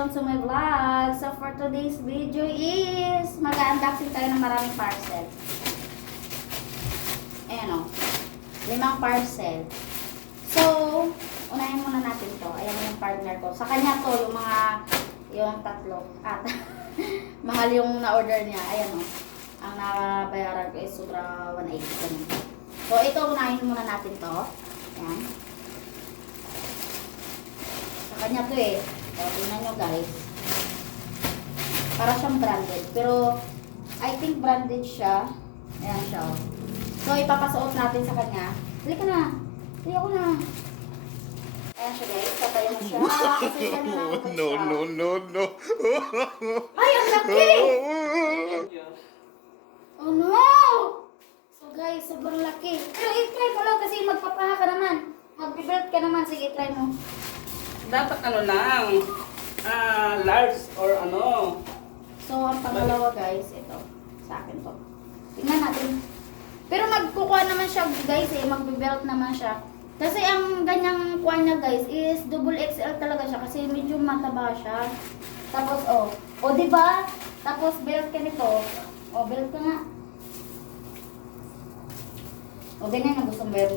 welcome to my vlog. So for today's video is mag-unboxing tayo ng maraming parcel. Ayan o, 5 parcel. So, unahin muna natin to. Ayan yung partner ko. Sa kanya to, yung tatlo. At mahal yung na-order niya. Ayan o, ang nabayaran ko is sobra 180 ganun. So ito, unahin muna natin to. Ayan. Sa kanya to eh. So, tingnan nyo guys. Para siyang branded. Pero, I think branded siya. Ayan siya. So, ipapasuot natin sa kanya. Dali ka na. Dali ako na. Ayan siya guys. Tatayo mo siya. Kasi kanina ako siya. No. Ay, ang laki! Oh no! So guys, sobrang laki. Pero i-try mo lang kasi magpapaha ka naman. Mag-belt ka naman. Sige, try mo. Dapat ano lang, large or ano. So, ang pangalawa guys, ito. Sa akin to. Tingnan natin. Pero magkukuha naman siya guys eh. Magbe-belt naman siya. Kasi ang ganyang kuha niya guys is double XL talaga siya. Kasi medyo mataba siya. Tapos oh. O diba? Tapos belt ka nito. O belt ka nga. O ganyan ang gustong belt.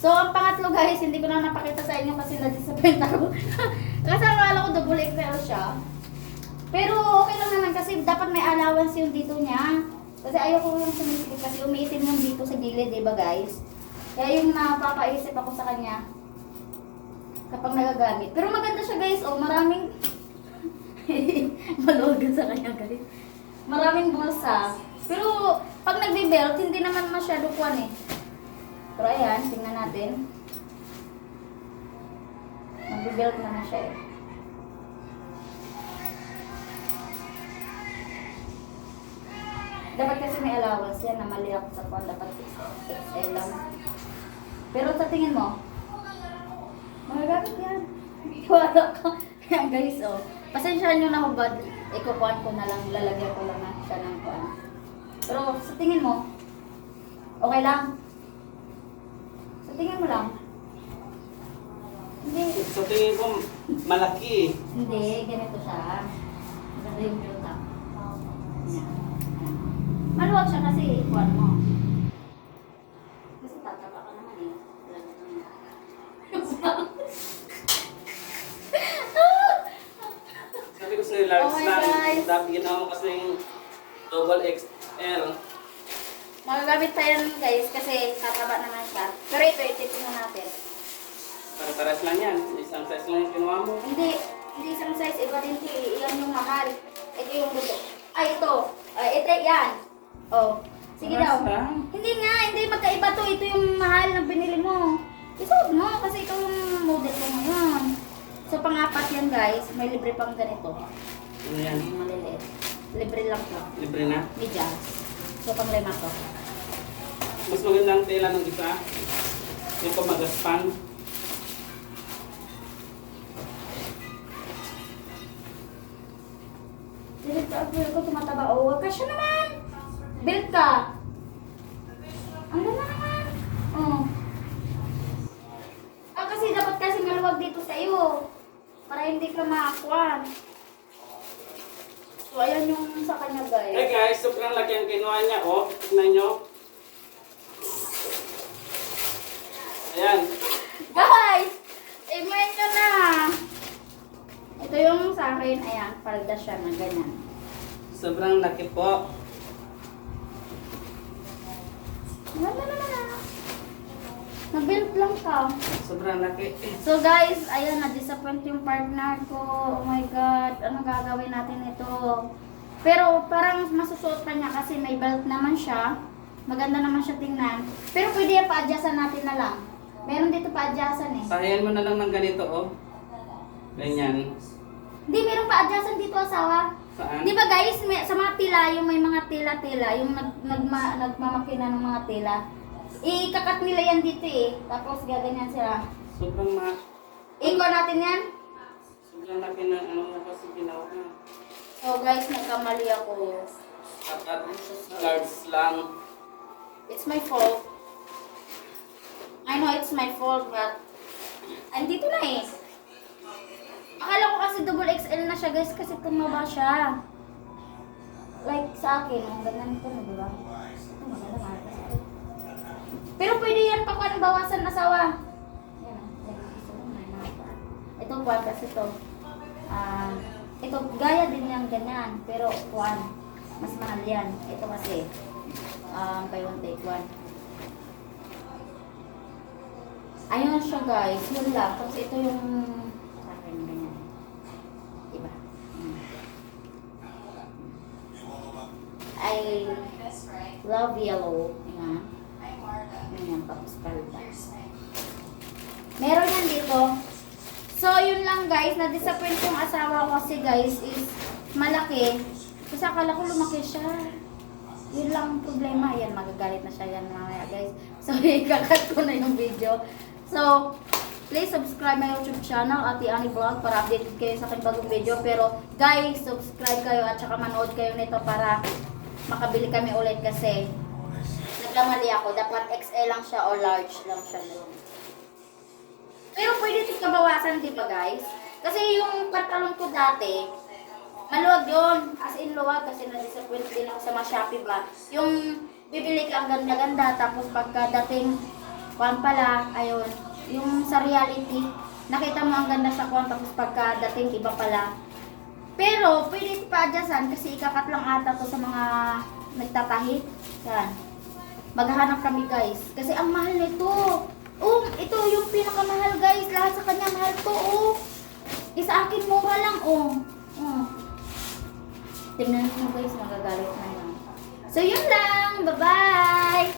So, ang pangatlo guys, hindi ko na napakita sa inyo kasi na-disappoint ako. Kasi akala ko double XL siya. Pero okay lang naman kasi dapat may allowance yung dito niya. Kasi ayoko yung sumisikip kasi umiitim yung dito sa gilid, diba guys? Kaya yung napapaisip ako sa kanya kapag nagagamit. Pero maganda siya guys, oh, maraming malugan sa kanya guys. Maraming bulsa. Pero pag nagbe-belt, hindi naman masyado kuwan eh. Pero ayan, tingnan natin. Nagbe-belt naman siya eh. Dapat kasi may allowance yan na mali ako sa kuwan. Dapat XL lang. Pero sa tingin mo, magagamit yan. Wala ko. Ayan guys, oh. Pasensyahan nyo na ako ba, ikukuhan ko na lang, lalagyan ko lang na siya ng kuwan. Pero sa tingin mo, okay lang? Sa tingin mo lang? Hindi. Sa tingin ko, malaki. Hindi, ganito siya. Maganda yung build up. Ayan. Maluwag siya kasi, kuwan mo. Kasi tataba ka naman eh. Sabi ko sa'yo, large Okay, lang. guys. Dapat ginawa mo kasi yung double XL. Magagamit tayo nun guys kasi tataba naman siya. Pero ito, itipin na natin. Para-paras lang yan. Isang size lang yung kinuha mo. Hindi isang size, iba din yan yung mahal. Ito yung gusto. Ay, ito. Ito, yan. Oh. Sige daw. Paras lang. Hindi nga, hindi magkaiba to. Ito yung mahal na binili mo. Isuot mo kasi ikaw yung model mo ngayon. So, pang-apat yan guys. May libre pang ganito. Ano yan? Yung maliliit. Libre lang to. Libre na. Medyas. So, pang-lima to. Mas maganda ang tela ng isa. Yung pamagaspan. Dilit ka, feel ko tumataba. Oh, wag ka siya naman. Build ka. Ang ganda naman. Oh. Kasi dapat kasi maluwag dito sa iyo. Para hindi ka makakuan. So, ayan yung sa kanya, Hey guys. guys, sobrang laki ang kinuha niya. Oh, tignan nyo. Ayan. Guys! Tingnan nyo na. Ito yung sa akin. Ayan, palda siya na ganyan. Sobrang laki po. Ganda naman ah. Na-build lang ka. Sobrang laki. So guys, ayan, na-disappoint yung partner ko. Oh my God, ano gagawin natin ito? Pero parang masusuot pa niya kasi may belt naman siya. Maganda naman siya tingnan. Pero pwede yan, pa-adjustan natin na lang. Meron dito pa-adjustan eh. Sahayan mo na lang ng ganito, oh. Ganyan. Hindi, meron pa-adjustan dito asawa. Saan? Di ba guys, sa mga tila, yung may mga tila-tila, yung nagmamakina ng mga tila. Ikakat nila yan dito eh. Tapos gaganyan sila. Sobrang Ikaw natin yan. sobrang laki na ano mo kasi ginawa na. So guys, nagkamali ako. At large lang. It's my fault. I know it's my fault, but andito na eh. Akala ko kasi kasi double XL na siya guys kasi tumaba siya. Like sa akin, ang ganyan ito na, diba? Ito maganda nga. Pero pwede yan pa kung bawasan asawa. Yan, ito kuwan kasi ito. Ito gaya din yung ganyan, pero kuwan. Mas mahal yan. Ito kasi, buy one take one. Ayun siya guys, yun lang. Tapos ito yung sa akin, ganyan. Diba? I love yellow. Yan. Ganyan, tapos palda. Meron yan dito. So, yun lang guys. Na-disappoint yung asawa ko kasi guys is malaki. Kasi akala ko lumaki siya. Yun lang ang problema. Yan, magagalit na siya yan mamaya guys. So, ikakat ko na yung video. So, please subscribe my YouTube channel, Ate Ani Vlog, para updated kayo sa aking bagong video. Pero, guys, subscribe kayo at saka manood kayo nito para makabili kami ulit kasi nagkamali ako. Dapat XL lang siya o large lang siya. Pero pwede ito kabawasan, di ba guys? Kasi yung pantalon ko dati, maluwag yun. As in luwag kasi na-disappoint din ako sa mga Shopee ba. Yung bibili ka ang ganda-ganda tapos pagkadating kuwan pala, ayun, yung sa reality, nakita mo ang ganda sa kuwan tapos pagkadating iba pala. Pero pwede pa-adjustan kasi ikakat lang ata to sa mga nagtatahi. Yan. Maghahanap kami guys. Kasi ang mahal nito. Oh, ito yung pinakamahal guys. Lahat sa kanya mahal to. Oh. Isa akin mura lang. Oh. Oh. Tingnan mo guys, magagalit na yan. So yun lang. Bye-bye!